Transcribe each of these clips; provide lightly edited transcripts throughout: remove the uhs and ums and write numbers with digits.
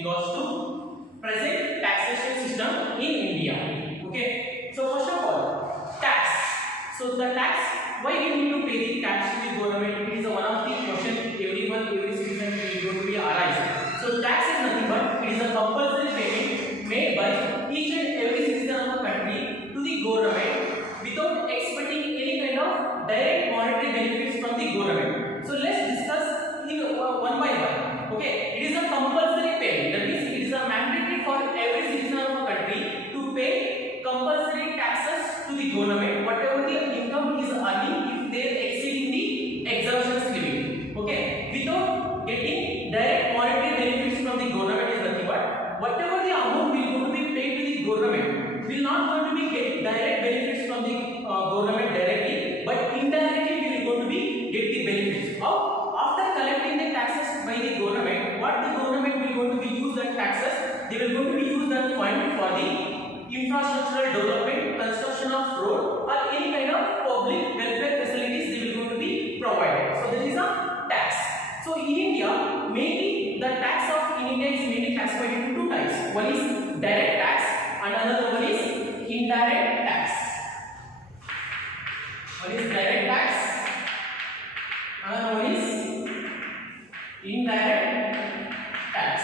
regards to present taxation system in India. Okay, so first of all, tax. So the tax, why we need to pay the tax to the government? It is one of the question every citizen is going to be arise. So tax is nothing but it is a compulsory payment made by each and every citizen of the country to the government without expecting any kind of direct monetary benefits from the government. So let's discuss in one by one. Okay, it is a compulsory payment. That means it is a mandatory for every citizen of the country to pay compulsory taxes to the government, whatever the income is earning, if they are exceeding the exemptions limit. Okay, without getting direct monetary benefits from the government is nothing but whatever the amount will going to be paid to the government will not going to be get direct benefits from the government directly, but indirectly we will going to be get the benefits. How? After collecting the taxes by the government, what the government will going to be use that taxes? They will going to be use that fund for the infrastructural development, construction of road, or any kind of public welfare facilities they will going to be provided. So there is a tax. So in India, mainly the tax of India is mainly classified into two types. One is direct tax and another one is indirect tax. One is direct tax, another one is indirect tax.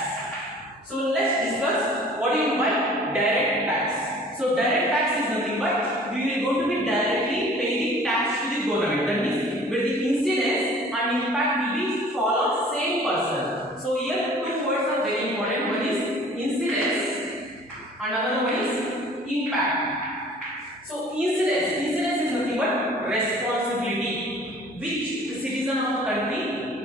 So let's discuss what do you mean by direct tax. So direct tax is nothing but we will going to be directly pay the tax to the government. That means where the incidence and impact will be fall on same person. So here two words are very important. One is incidence and another one is impact. So incidence is nothing but responsibility which the citizen of the country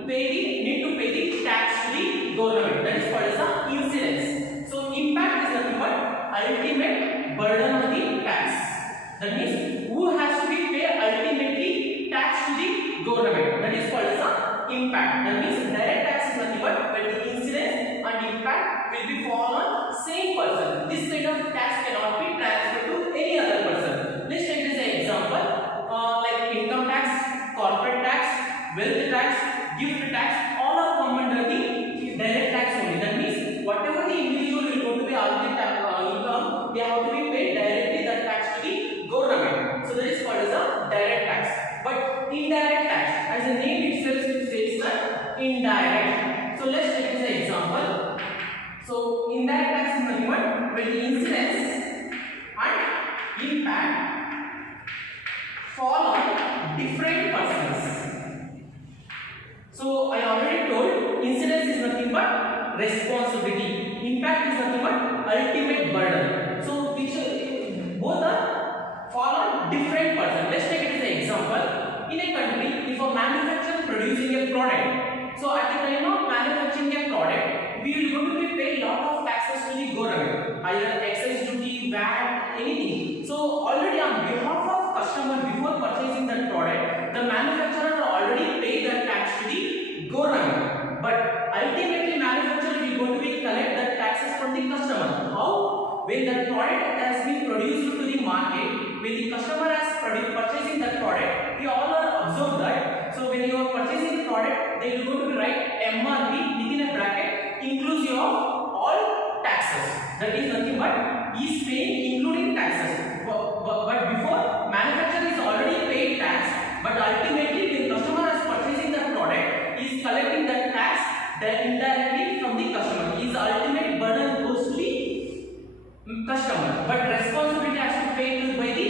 need to pay the tax to the government. That is called as the incidence. So impact is nothing but ultimate burden of the tax. That means who has to be pay ultimately tax to the government. That is called as the impact. That means direct tax is nothing but when the incidence and impact will be fall on same person. This kind of tax cannot be transferred to any other person. Let's take this as an example. Like income tax, corporate tax, wealth tax, gift tax, all are come under the direct tax only. That means whatever the individual will go to be all the income, they have to be paid directly that tax to the government. So that is called as a direct tax. But indirect tax, as the name itself says that indirect. So let's take this as an example. So indirect tax is nothing but when the incidence and impact fall on different persons. So I already told incidence is nothing but responsibility, impact is nothing but ultimate burden. So which both are fall on different person. Let's take it as an example. In a country, if a manufacturer producing a product, so at the time of manufacturing a product, we will going to be pay lot of taxes to the government, either excise duty, VAT, anything. So already on behalf of customer before purchasing that product, the manufacturer already paid that tax to the government. But ultimately manufacturer will going to be collect that taxes from the customer. How? When that product has been produced to the market, when the customer has purchasing that product, we all are observed that. So when you are purchasing the product, they will go to write MRP within a bracket inclusive of all taxes. That is nothing but is paying including taxes. But before manufacturer is already paid tax, but ultimately when customer is purchasing that product, he is collecting that tax that indirectly from the customer. His ultimate burden goes to the customer, but responsibility has to pay by the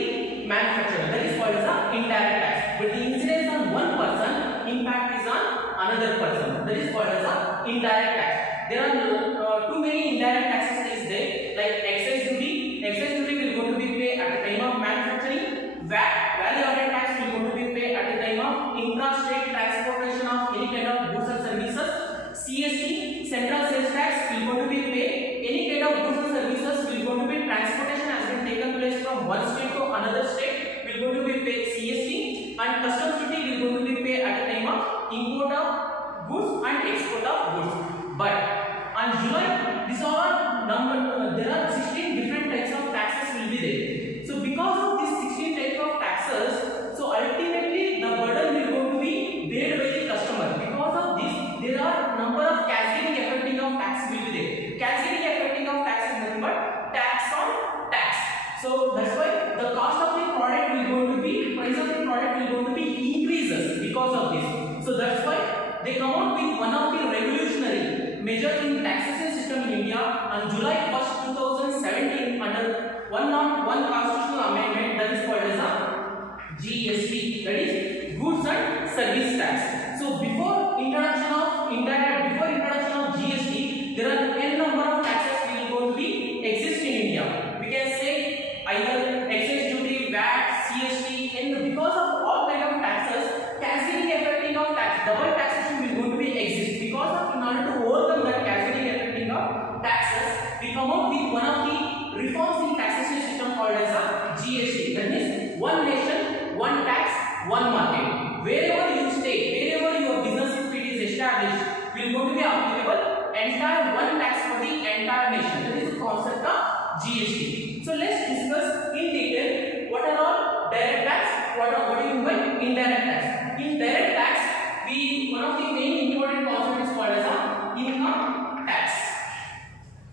manufacturer. That is called as the indirect tax. But the incidence on one person, impact is on another person. That is called as the indirect tax. There are too many indirect taxes is there, like excise duty. Excise duty will go to be paid at the time of manufacturing. VAT, value added tax will go to be paid at the time of intra-state transportation of any kind of goods and services. CST, central sales tax will go to be paid. Any kind of goods and services will go to be transportation has been taken place from one state to another state will go to be paid CST, and customs duty will go to be paid at the time of import of goods and export of goods. But on July, these are there are 16 different types of taxes will be there. So because of these 16 types of taxes, so ultimately the burden will go to be paid by the customer. Because of this, there are number of cascading effecting of tax will be there. they come out with one of the revolutionary measures in taxation system in India on July 1st, 2017 under 101 constitutional amendment that is called as a GST, that is Goods and Service Tax. So before introduction of GST, there are n number of taxes will going to be exist in India. We can say either excise duty, VAT, CST, and because of all kind of taxes, cascading effecting of tax, double taxation will going to be exist. Because of in order to overcome that cascading effecting of taxes, we come out with one of the reforms in taxation system called as a GST. That means one nation, one tax, one market. Wherever you stay, wherever your business is established, will going to be applicable entire one tax for the entire nation. That is the concept of GST. So let's discuss in detail what are all direct tax, what do you mean by indirect tax. In direct tax, one of the main important concepts is called as a income tax.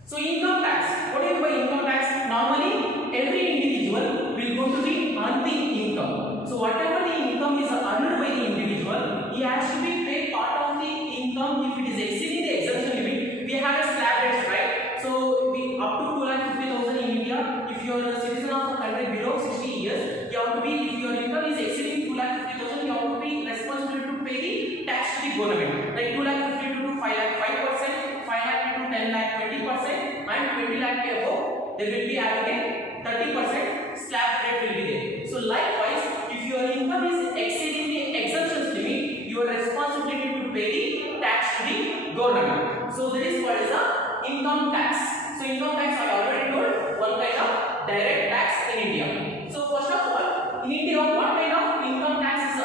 So income tax, what do you mean by income tax? Normally every individual will going to be earn the income. So whatever the income is earned by the individual, he has to be paid part of the income. If it is exceeding the exemption limit, we have a slab rates, right? So we up to 2,50,000 in India. If you are a citizen of the country below 60 years, you have to be, if your income is exceeding 2,50,000, you have to be responsible to pay the tax to the government. Like 2,50,000 to 5 lakh 5%, 5 lakh to 10 lakh 20%, and 20 lakh above, there will be having a 30% slab rate will be there. So likewise, if your income is exceeding the exemption limit, your responsibility to pay the tax to the government. So that is called as a income tax. So income tax I already told, one kind of direct tax in India. So first of all, in India, what kind of income tax is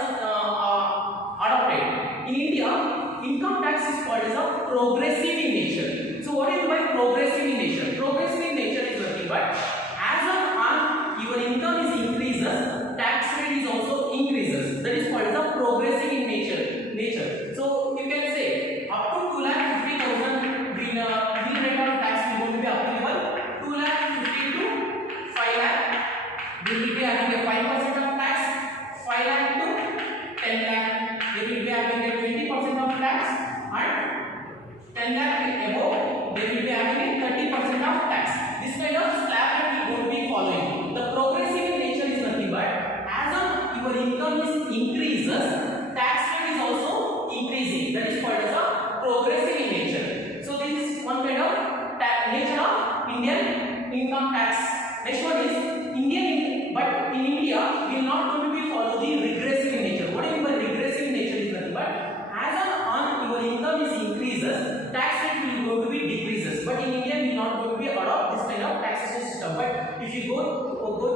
adopted? In India, income tax is called as a progressive in nature. So what is by progressive in nature? Progressive in nature is nothing but as your income is increases, tax rate is also increases. That is called as a progressive in nature. So you can say up to 2,50,000 real rate of tax will going to be applicable. 2,50,000 to 5 lakh, we will be having a 5% of tax. 5 lakh to 10 lakh, they will be having a 20% of tax, and 10 lakh above, they will be having a 30% of tax. This kind of slab rate will going to be following. The progressive in nature is nothing but as your income is increases, tax rate is also increasing. That is called as a progressive in nature. So this is one kind of nature of Indian income tax. Next one is Indian, but in India we will not going to be follow the regressive in nature. What do you mean by regressive in nature is nothing but as your income is increases, tax rate will going to be decreases. But in India we will not going to be adopt this kind of taxation system. But if you go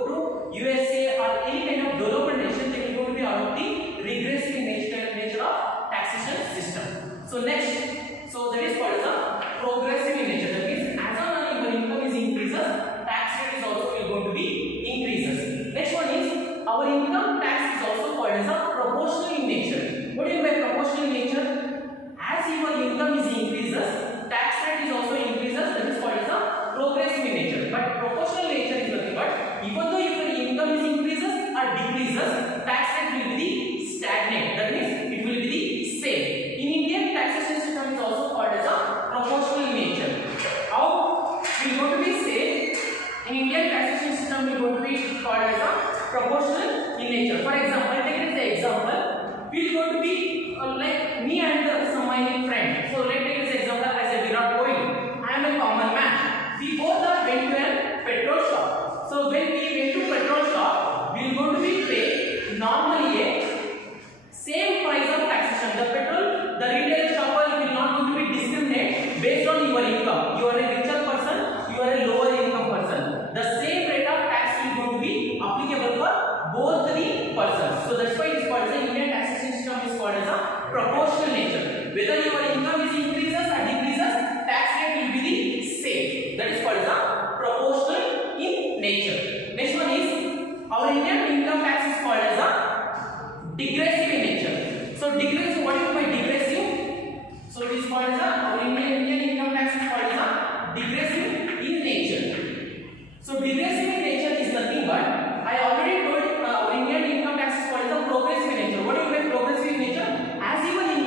to USA or any kind of developed nation, they will going to be adopt the regressive in nature of taxation system. So next, so that is called as a progressive in nature. That means as your income is increases, tax rate is also going to be increases. Next one is our income tax is also called as a proportional in nature. What do you mean by proportional in nature? As your income is increases, tax rate is also increases. That is called as a progressive in nature. But proportional nature is nothing but even though your income is increases or decreases, tax rate will be the stagnant. That means it will be the same. In Indian taxation system is also called as a proportional in nature. How we are going to be say in Indian taxation system we are going to be called as a proportional in nature. For example, take it as an example. We are going to be like me and some my friend. So let's take this example as a Virat Kohli. I am a common man. We both are went to a petrol shop. So when we went to petrol shop, we are going to be paid normally a same price of taxation. The petrol, the retail shopper will not going to be discriminate based on your income. You are a richer person, you are a lower income person. The same rate of tax is going to be applicable for both the persons. So that's why it is called as the Indian taxation system is called as a proportional nature. Whether your income is increases or decreases, tax rate will be the same. That is called as a proportional in nature. Next one is our Indian income tax is called as a digressive in nature. So digressive, what do you mean by digressive? So it is called as our Indian income tax is called as a digressive in nature. So digressive in nature is nothing but I already told our Indian income tax is called as a progressive in nature. What do you mean by progressive in nature? As your income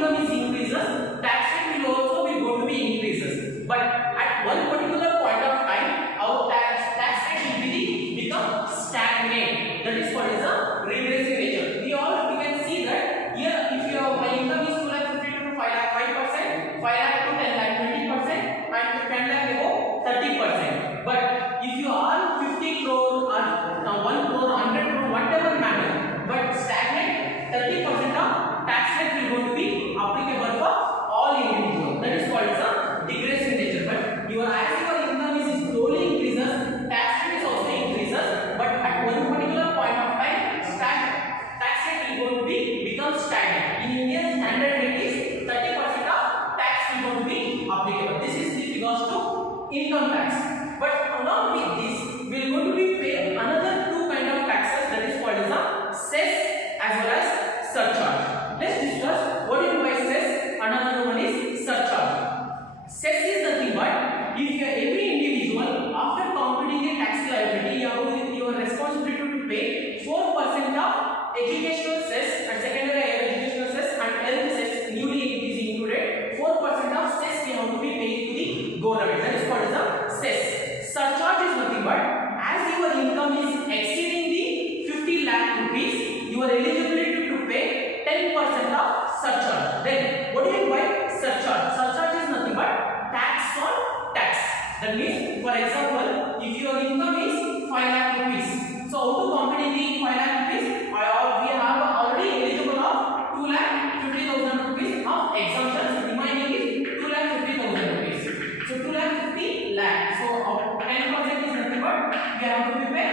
income tax. But along with this, we are going to be pay another two kind of taxes, that is called as a cess as well as surcharge. Let's discuss what do you mean by cess. Another one is surcharge. Cess is nothing but if every individual after computing a tax liability, you are responsible to pay 4% of educational cess and secondary higher educational cess and health cess, newly it is included. 4% of cess we have to be paid to the government. That is called as a cess. Surcharge is nothing but as your income is exceeding the 50 lakh rupees, you are eligible to pay 10% of surcharge. Then what do you mean by surcharge? Surcharge is nothing but tax on tax. That means, for example, if your income is 5 lakh rupees, so how to compute the 5 lakh rupees? We have already eligible of 2 lakh 50,000 rupees of exemptions. Remaining is 2 lakh 50,000 rupees. So 2 lakh 50 lakh. So 10% is nothing but we have to pay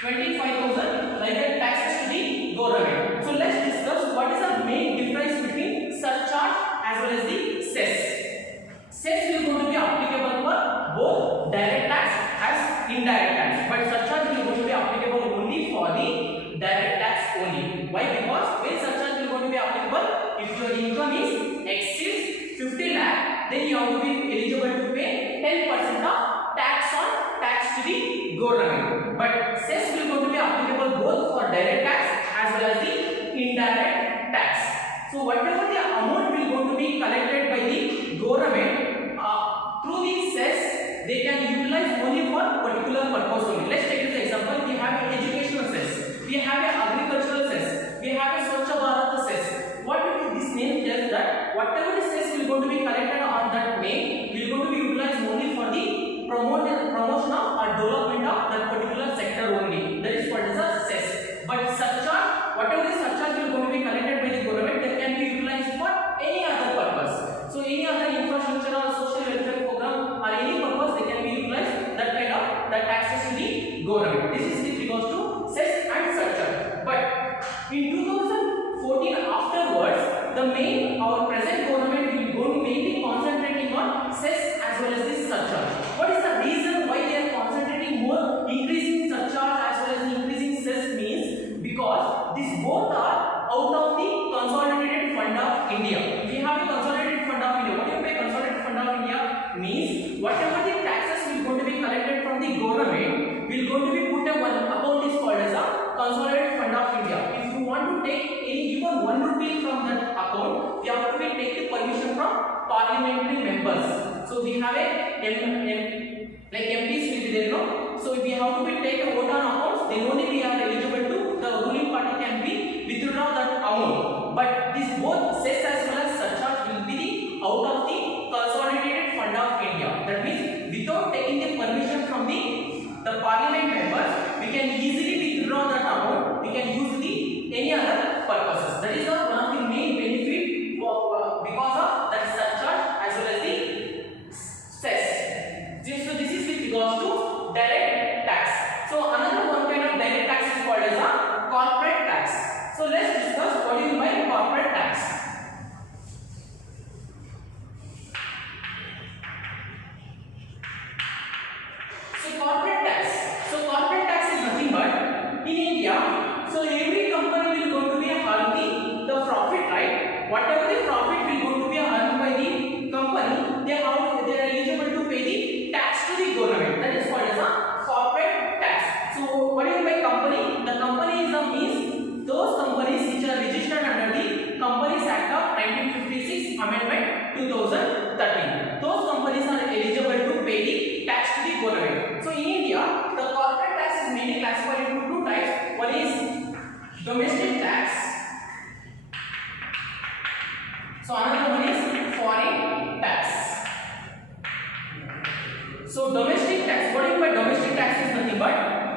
25,000 like that taxes to the government. So let's discuss what is the main difference between surcharge as well as the cess. Cess is going to be applicable for both direct tax as indirect tax, but surcharge is going to be applicable only for the direct tax only. Why? Because when surcharge is going to be applicable, if your income is exceeds 50 lakh, then you have to be eligible to pay 10% of tax on tax to the government. But cess will going to be applicable both for direct tax as well as the indirect tax. So whatever the amount will going to be collected by the government through the cess, they can utilize only for particular purpose only. Let's take this example. We have an educational cess, we have an agricultural cess, we have a Swachh Bharat cess. What this name tells that whatever the cess will going to be collected on that name will going to be utilized only for the promotion of or development of that particular sector only. That is what is a cess. But surcharge, whatever the surcharge will going to be collected by the government, that can be utilized for any other purpose. So any other infrastructure or social welfare program or any purpose, they can be utilized that kind of that taxes to the government. This is with regards to cess and surcharge. But in 2014 afterwards, our present government will go to mainly concentrating on cess as well as this surcharge. What is the reason why they are concentrating more, increasing surcharge as well as increasing cess means? Because these both are out of the consolidated fund of India. We have a consolidated fund of India. What do you mean by consolidated fund of India? Means whatever the taxes will going to be collected from the government will going to be put in one account is called as a consolidated fund of India. If you want to take any even 1 rupee from that account, we have to be take the permission from parliamentary members. So we have a like MPs will be there, no? So if we have to be take a vote on accounts, then only we are eligible to the ruling party can be withdraw that amount. But this both cess as well as surcharge will be the out of the consolidated fund of India. That means without taking the permission from the parliament members, we can easily withdraw that amount. We can use the any other purposes. That is one of the main benefit because of that surcharge as well as the cess. So this is with regards to direct tax. So another one kind of direct tax is called as a corporate tax. So let's discuss what do you mean by corporate tax. Corporate tax is nothing but in India. So every company will going to be earning the profit, right? Whatever the profit will going to be earned by the company, they are eligible to pay the tax to the government. That is called as a corporate tax. So what do you mean by company? The company is a means those companies which are registered under the Companies Act of 1956 Amendment 2013. Those companies are eligible to pay the tax to the government. So in India, the corporate tax is mainly classified into two types. One is domestic tax. So another one is foreign tax. So domestic tax, what do you mean by domestic tax is nothing but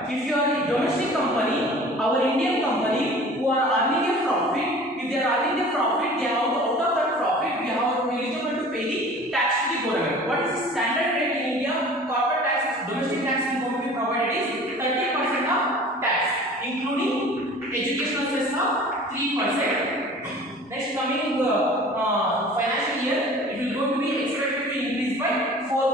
if you are a domestic company, our Indian company who are earning a profit, if they are earning the profit, they have out of that profit, we are eligible to pay the tax to the government. What is the standard rate in India? Corporate tax, domestic tax is going to be provided is 30% of tax, including educational cess of 3%. Next coming financial year, it will going to be expected to increase by 4%.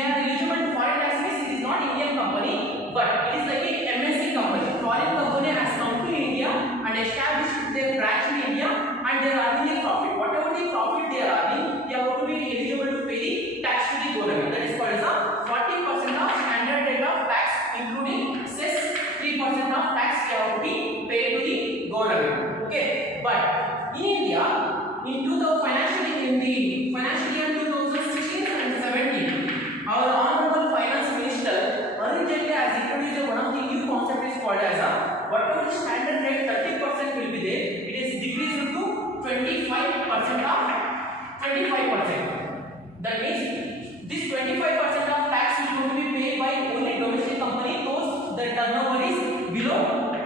they are eligible to foreign tax means it is not Indian company, but it is like a MNC company. Foreign company has come to India and established their branch in India, and they are earning a profit. Whatever the profit they are earning, they are going to be eligible to pay the tax to the government. That is called as a 40% of standard rate of tax, including cess. 3% of tax they have to be paid to the government. Okay, but in India, in the financial year 2016 and 17, our honorable finance minister Arun Jaitley has introduced one of the new concept is called as a whatever the standard rate 30% will be there, it is decreased to 25% of 25%. That means this 25% of tax is going to be paid by only domestic company those the turnover is below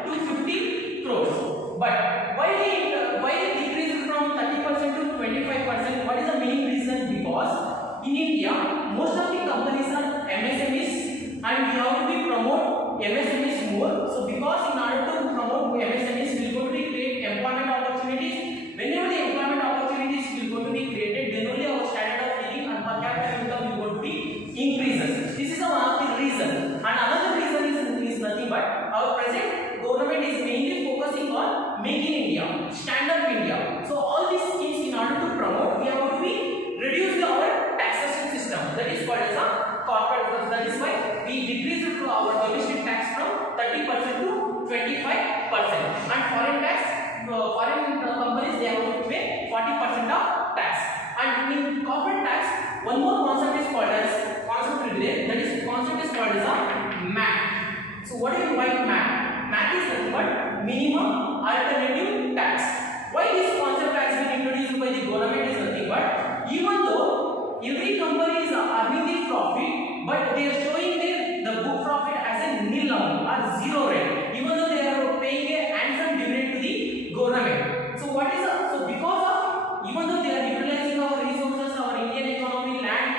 250 crores. But why it decreased from 30% to 25%? What is the main reason? Because in India most of the companies are MSMEs and we have to be promote MSMEs more. So because in order to promote MSMEs we are going to be create employment opportunities. Whenever the employment opportunities will going to be created, then only our standard of living and per capita income will going to be increases. This is one of the reason. And another reason is nothing but our present government is mainly focusing on Make in India, Stand Up India. So all these schemes in order to promote, we have to be reduce our taxation system. That is called as a corporate tax. That is why we decrease our domestic tax from 30% to 25%. And foreign tax, foreign companies they have to pay 40% of tax. And in corporate tax, one more concept is called as that is concept is called as a MAT. So what do you mean by MAT? MAT is nothing but minimum alternative tax. Why this concept has been introduced by the government is nothing but even though every company is earning the profit, but they are showing the book profit as a nil or zero rate, even though they are paying a handsome dividend to the government. So what is so because of even though they are utilizing our resources, our Indian economy, land,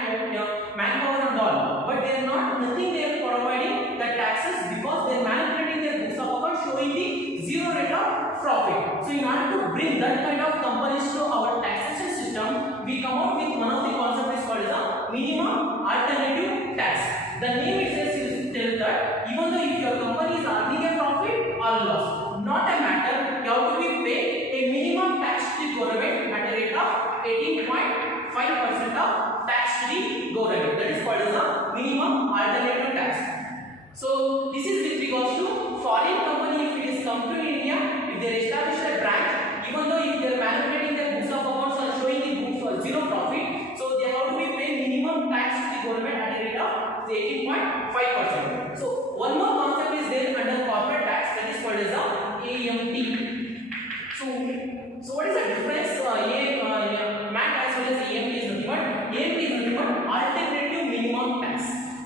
manpower and all, but they are not nothing they are providing the taxes because they are manipulating their books of account showing the zero rate of profit. So in order to bring that kind of companies to our taxation system, we come out with one of the concepts is called as a minimum alternative tax. The name itself is tell that even though if your company is earning a profit or loss, not a matter, you have to be paid a minimum tax to the government at a rate of 18.5% of tax to the government. That is called as a minimum alternative tax. So this is with regards to foreign company. If it is come to India, if they establish a branch, even though if they are manipulating their books of accounts or showing the books for zero profit, so they have to be paid minimum tax to the government at a rate of 18.5%. So one more concept is there under corporate tax, that is called as a AMT. So what is the difference? MAT as well as AMT is nothing but AMT is nothing but alternative minimum tax.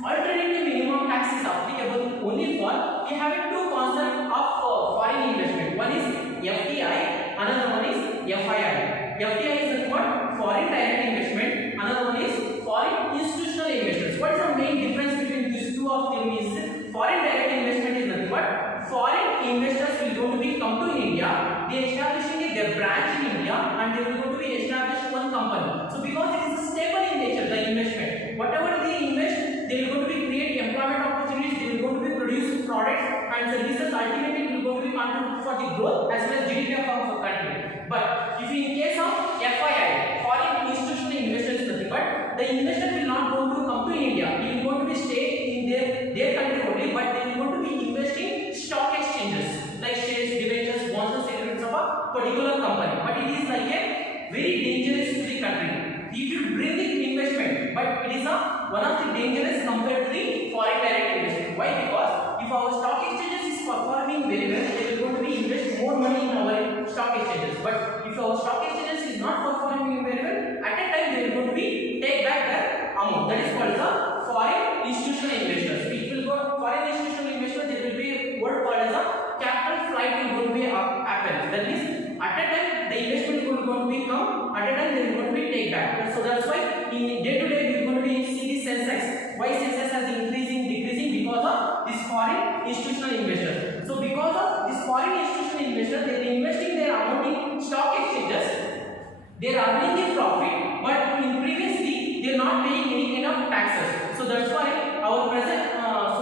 Alternative minimum tax is applicable only for we have two concepts of foreign investment. One is FDI, another one is FII. FDI is nothing but foreign direct investment, another one is foreign institutional investors. What is the main difference between these two of them is foreign direct investment is nothing but foreign investors will going to be come to India, they establishing their branch in India and they will going to be established one company. So because it is stable in nature, the investment, whatever they invest, they will going to be create employment opportunities, they will going to be produce products and services, ultimately will going to be contribute for the growth as well as GDP of our country. But if in case of FII, foreign institutional investors is nothing but the investor will not going to come to India, he will going to be stay in their country only, but they will going to be investing stock exchanges like shares, debentures, bonds and securities of a particular company. But it is like a very dangerous to the country. If you bring the investment, but it is one of the dangerous compared to the foreign direct investment. Why? Because if our stock exchanges is performing very well, they will going to be invest more money in our stock exchanges. But if our stock exchanges is not performing very well, at a time they will going to be take back their amount. That is called the foreign institutional investors. It will go foreign institutional investors. There will be word called as a capital flight will going to be happen. That means at a time the investment will going to be come. At a time they will going to be take back. So that's why in day to day we are going to be see the Sensex. Why Sensex has increasing, decreasing? Because of this foreign institutional investors. So because of this foreign institutional investors, they are investing their amount in stock exchanges. They are earning the profit, but in previously they are not paying any kind of taxes. So that's why our present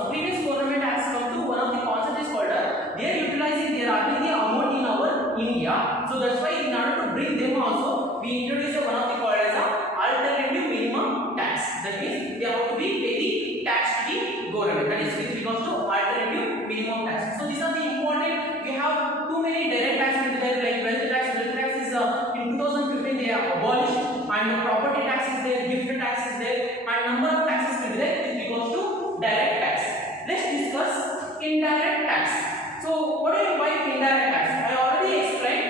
previous government has come to one of the concept is called they are utilizing, they are earning the amount in our India. So that's why in order to bring them also, we introduce one of the called as a alternative minimum tax. That means they have to be pay the tax to the government. That is with regards to alternative minimum tax. So these are the important. We have too many direct tax will be there, like wealth tax. Wealth tax is in 2015 they are abolished, and property tax is there, gift tax is there, and number of taxes will be there with regards to direct tax. Let's discuss indirect tax. So what do you mean by indirect tax? I already explained.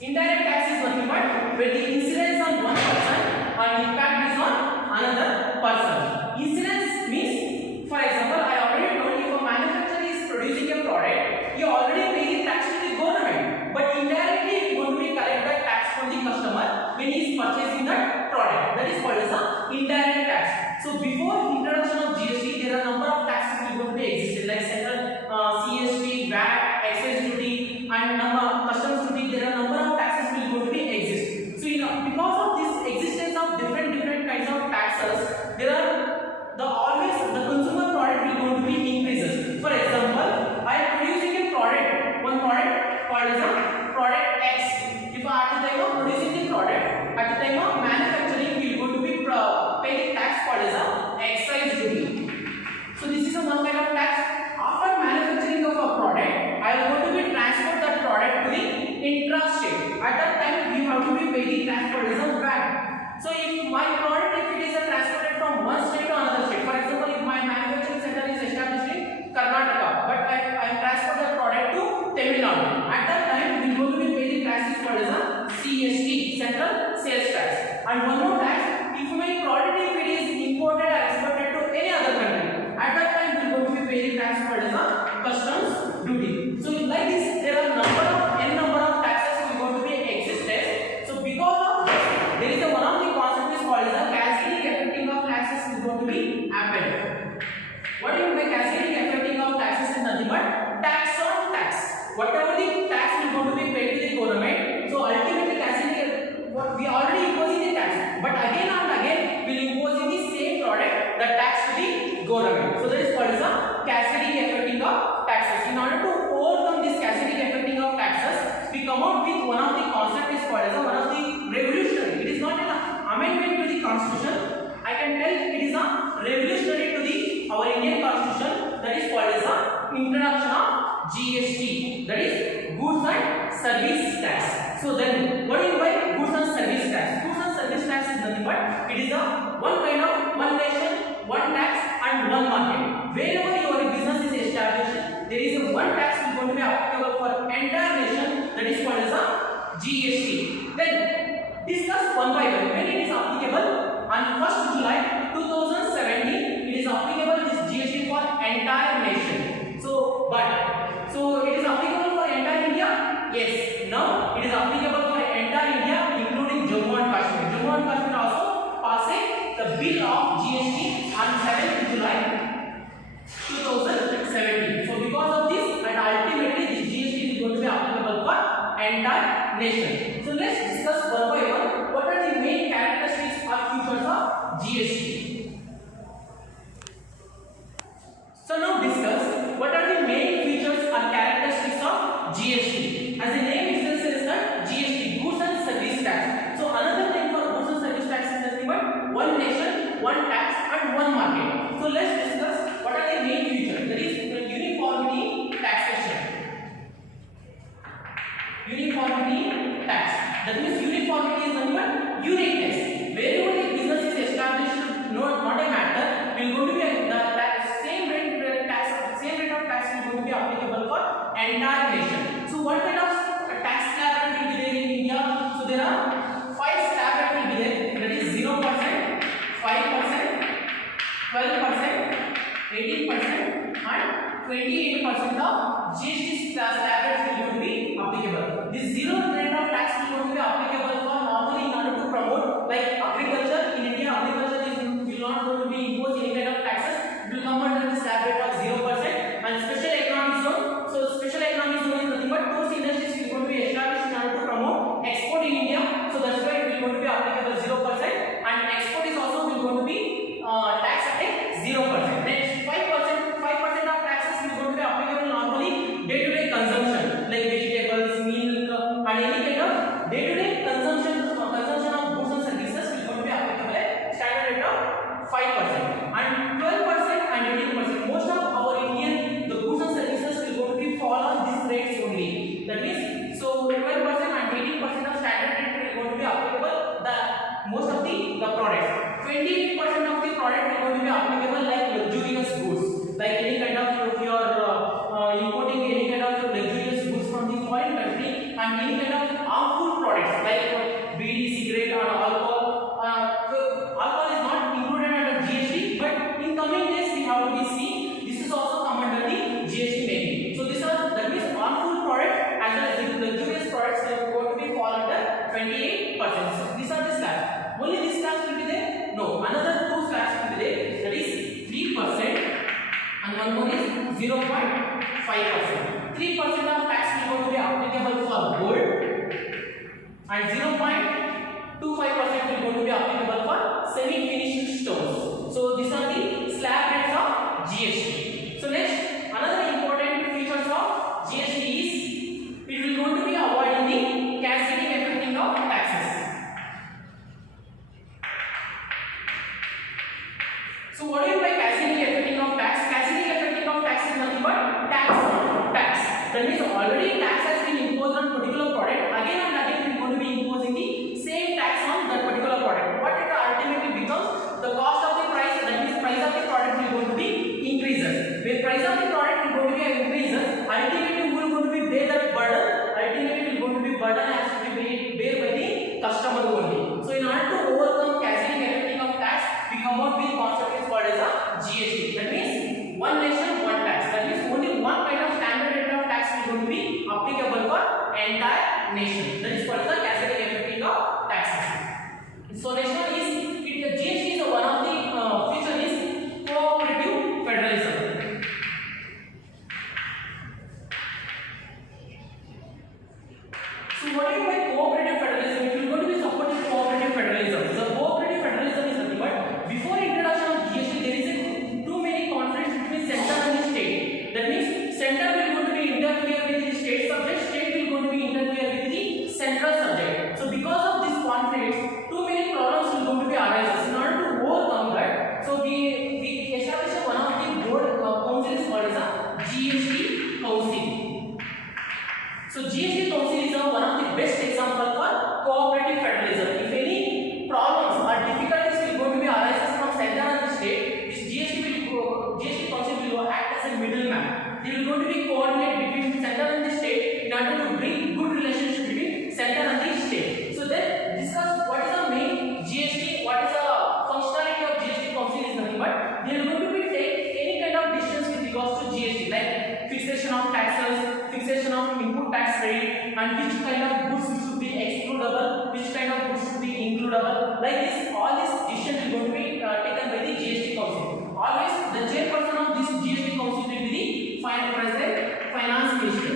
Indirect tax is nothing but when the incidence on one person and impact is on another person. Incidence means, for example, I already told if a manufacturer is producing a product, he already pays the tax to the government, but indirectly he is going to be collect the tax from the customer when he is purchasing that product. That is called as a indirect tax. So before introduction of GST, there are number of taxes will going to be existed, like central CST, VAT, excise duty, and customs duty. There are number of taxes will going to be exist. So because of this existence of different kinds of taxes, there are always the consumer product will going to be increases. For example, I am producing a product, one product called as a product X. If at the time of producing the product, at the time of manufacturing, we will going to be pay tax called as a excise duty. So this is a one kind of tax. After manufacturing of a product, I am going to be transfer that product to the intrastate. At that time, you have to be paying tax called as a VAT. So if my product, if it is transported from one state to another state, for example, if my manufacturing center is established in Karnataka, but I transfer the product to Tamil Nadu, at that time we are going to be paying tax called as a CST, Central Sales Tax. And one more tax, if my product if it is imported or exported to any other country, at that time we are going to be paying tax called as a customs duty. So like this, there are number of taxes will going to be existed. So because of this, there is one of the concept is called as a cascading effecting of taxes is going to be happened. What do you mean by cascading effecting of taxes is nothing but tax on tax. Whatever the tax will going to be paid to the government, so ultimately cascading, what we already imposing the tax, but again and again we will imposing the same product the tax to the government. So that is called as a cascading effecting of taxes. In order to overcome this cascading effecting of taxes, we come out with one of the concept is called as a one of the revolutionary. It is not an amendment to the constitution. I can tell it is a revolutionary to the our Indian constitution, that is called as a introduction of GST, that is goods and service tax. So then what do you mean by goods and service tax? Goods and service tax is nothing but it is a one kind of one nation, one tax and one market. Wherever your business is established, there is a one tax is going to be applicable for entire nation, that is called as a GST. Then discuss one by one. When it is applicable on 1st July 2017, it is applicable this GST for entire nation. So it is applicable for entire India? Yes. Now it is applicable for entire India, including Jammu and Kashmir. Jammu and Kashmir also passed the bill of GST on 7th July 2017. So because of this, and ultimately this GST is going to be applicable for entire nation. So let's discuss one by one what are the main characteristics or features of GST. So now discuss what are the main features or characteristics of GST. As the name itself says that GST, goods and service tax. So another name for goods and service tax is nothing but one nation, one tax and one market. So let's discuss what are the main features. That is the uniformity taxation. Uniformity tax. That means uniformity is nothing but uniqueness. Wherever the business is established, not a matter, will going to be same rate of tax is going to be applicable for entire nation. So what kind of tax slab rate will be there in India? So there are 5 slab rate will be there. That is 0%, 5%, 12%, 18% and 28% of GST slab rates will be applicable. This 0 rate and any kind of harmful products like BD, cigarette, or alcohol. So alcohol is not included under GST, but in coming days we have to be seen. This is also come under the GST making. So these are, that means harmful products as well as the luxurious products that are going to be fall under 28%. So these are the slabs. Only this slab will be there? No, another two slabs will be there. That is 3% and one more is 0.5%. 3% of tax will going to be applicable for gold and 0.25% will going to be applicable for semi-finished stones. So these are the slab rates of GST. So next, another important features of GST is it will going to be avoiding the cascading effecting of taxes. So what do you mean by cascading effecting of tax? Cascading effecting of tax is nothing but tax on tax. That means already tax has been imposed on particular product. Again and again we are going to be imposing the same tax on that particular product. What it ultimately becomes, the cost of the price, that means price of the product will going to be increases. When price of the product will going to be increases, ultimately we will going to be bear that burden. Ultimately will going to be burden has to be bear by the customer only. So in order to overcome cascading effecting of tax, we come out with concept is called as a GST. That means one nation, one tax. That means only one kind of standard rate of tax is going to be applicable for entire nation. That is called the cascading effecting of taxes. So next one is GST is one of the feature is cooperative federalism. So what do you mean by cooperative federalism? If you are going to be supporting cooperative federalism, the cooperative federalism is nothing but before introduction of GST there is too many conflicts between center and the state. That means center will going to be interfere with the state subject, state will going to be interfere with the central subject. So because of this conflicts, too many problems will going to be arises. In order to overcome that, so we established one of the board councils called as a GST council. So GST council is one of the best example for cooperative federalism. If any problems or difficulties will going to be arises from center and the state, this GST council will act as a middleman. They will going to be coordinate between center and the state in order to bring good relationship between center and the state. So then discuss what is the main GST, what is the functionality of GST council is nothing but they are going to be take any kind of decisions with regards to GST like fixation of taxes, fixation of input tax rate, and which kind of goods should be excludable, which kind of goods should be includable. Like this, all these decisions will going to be taken by the GST council. Always the chairperson of this GST council will be the present finance minister.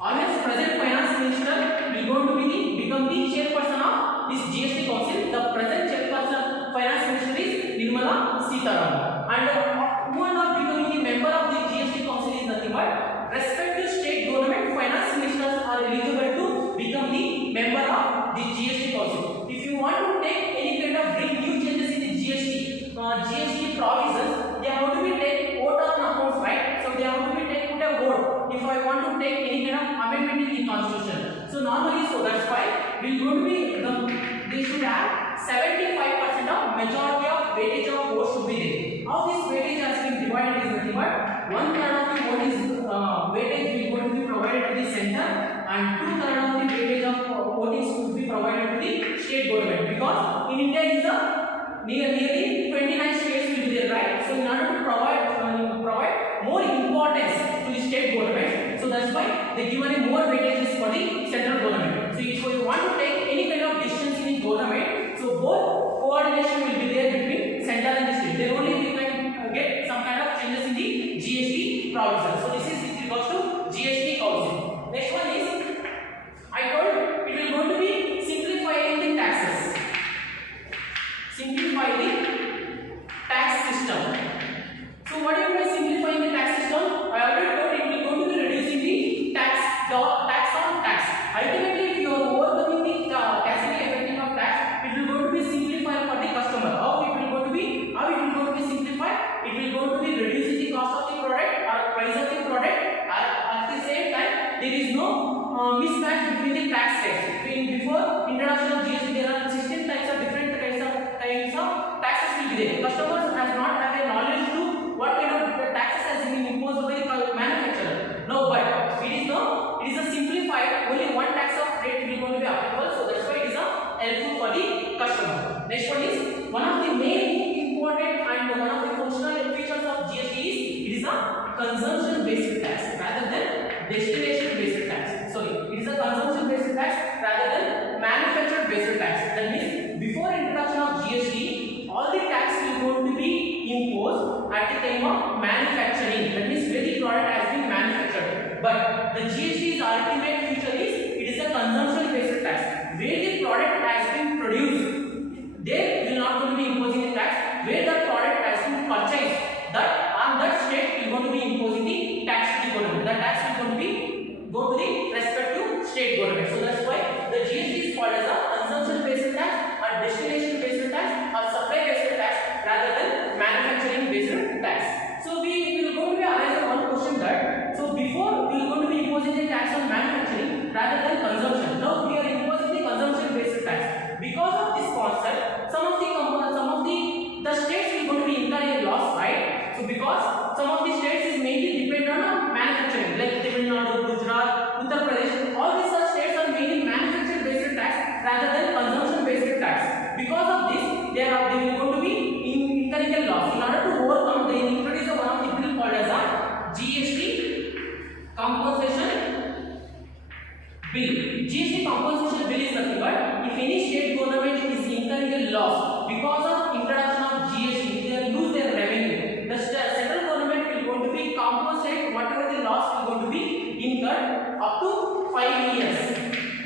Always present finance minister will going to be become the chairperson of this GST council. The present chairperson finance minister is Nirmala Sitharaman, and who are not becoming the member of the GST council is nothing but respective state government finance ministers are eligible to become the member of the GST council. If you want to take any kind of bring new changes in the GST provisions, they have to be take vote on accounts, right? So they have to be take put a vote. If I want to take any kind of amendment in the constitution, so normally, so that's why we will going to be they should have 75% of majority of weightage of votes should be there. How this weightage has been divided is nothing but 1/3 of the vote is weightage will going to be provided to the center, and 2/3 of the weightage of voting should be provided to the state government, because in India is a nearly 29 states will be there, right? So in order to provide more importance to the state government, so that's why they given a more weightages for the central government. So if you want to take any kind of decisions in the government, so both coordination will be there between central and the state. Then only we can get some kind of changes in the GST provisions. So this is with regards to GST council. Next one is, I told it will going to be simplifying the taxes. Simplify the tax system. So what do you mean by simplifying the tax system? I already told it will going to be reducing the tax on tax. Ultimately, if you are overcoming the cascading effecting of tax, it will going to be simplified for the customer. How it will going to be simplified? It will going to be reducing the cost of the product or price of the product. At the same time, there is no mismatch between the tax rates. Before introduction of GST, there are 16 types of different kinds of taxes will be there. Customers has not have a knowledge to what kind of taxes has been imposed by the manufacturer. No, but it is no destination based tax. Sorry, it is a consumption based tax rather than manufactured based tax. That means before introduction of GST, all the tax will going to be imposed at the time of manufacturing. That means where the product has been manufactured. But the GST's ultimate feature is it is a consumption based tax. Where the product has been produced, they will not going to be imposing the tax. Where the product has been purchased, that on that state will going to be imposing the tax to the government. The tax will going to be go to the respective state government. So that's why the GST is called as a consumption based tax, or destination based tax, or supply based tax rather than manufacturing based tax. So we will going to be arising one question that before we are going to be imposing the tax on manufacturing rather than consumption. Now we are imposing the consumption based tax. Because of this concept, some of the states will going to be incurring a loss, right? So because some of the states is mainly dependent on manufacturing, like Tamil Nadu, Gujarat, Uttar Pradesh, all these states are mainly manufacturing based tax rather than consumption based tax. Because of this, they will going to be incurring a loss. In order to overcome, they introduce one of the bill called as a GST compensation bill. GST compensation bill is nothing but if any state government is incurring a loss because of introduction of GST, they lose their revenue. The central government will going to be compensate whatever the loss will going to be incurred up to 5 years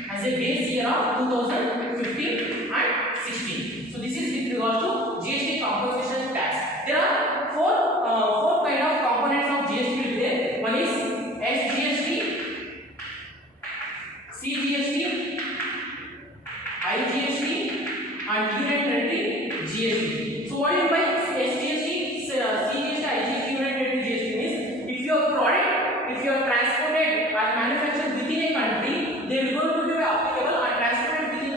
as a base year of 2015 and 16. So this is with regards to GST compensation tax. There are four kind of components of GST will be there. One is SGST, CGST, IGST, and Union Territory GST. So what do you mean by SGST, CGST, IGST, Union Territory GST means if your product, if you are transported or manufactured within a country, they will going to be applicable, or transported within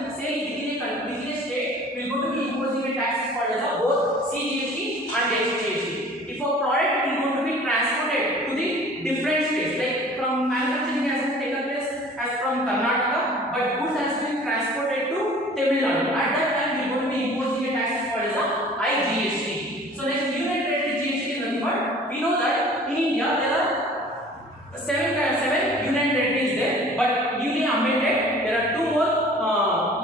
within a state, will going to be imposing a tax called as both CGST and SGST. If a product will going to be transported to the different states, like from manufacturing has been taken place as from Karnataka, but goods has been transported to Tamil Nadu. At that time, we are going to be imposing a tax called as IGST. So next, Union Territory GST is nothing but we know that in India there are seven Union Territories there, but newly amended there are two more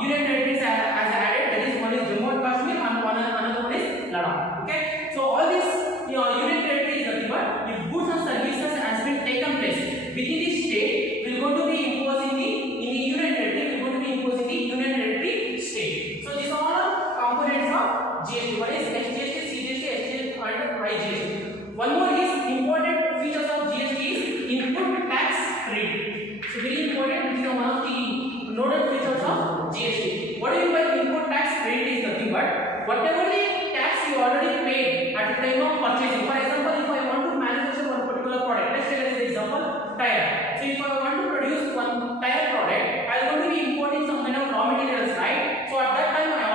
Union Territories as added. That is one is Jammu and Kashmir and another one is Ladakh. Okay, so all these Union Territories is nothing but if goods and services has been taken place within the state, we are going to be imposing in the Union Territory, we are going to be imposing the Union Territory state. So these are all components of GST. One is SGST, CGST, SGST, and IGST. One more is important features of GST is input tax credit. So very important. This is one of the nodal features of GST. What do you mean by input tax credit is nothing but whatever the tax you already paid at the time of purchasing. For example, if I want to manufacture one particular product, let's take as an example tire. So if I want to produce one tire product, I am going to be importing some kind of raw materials, right? So at that time I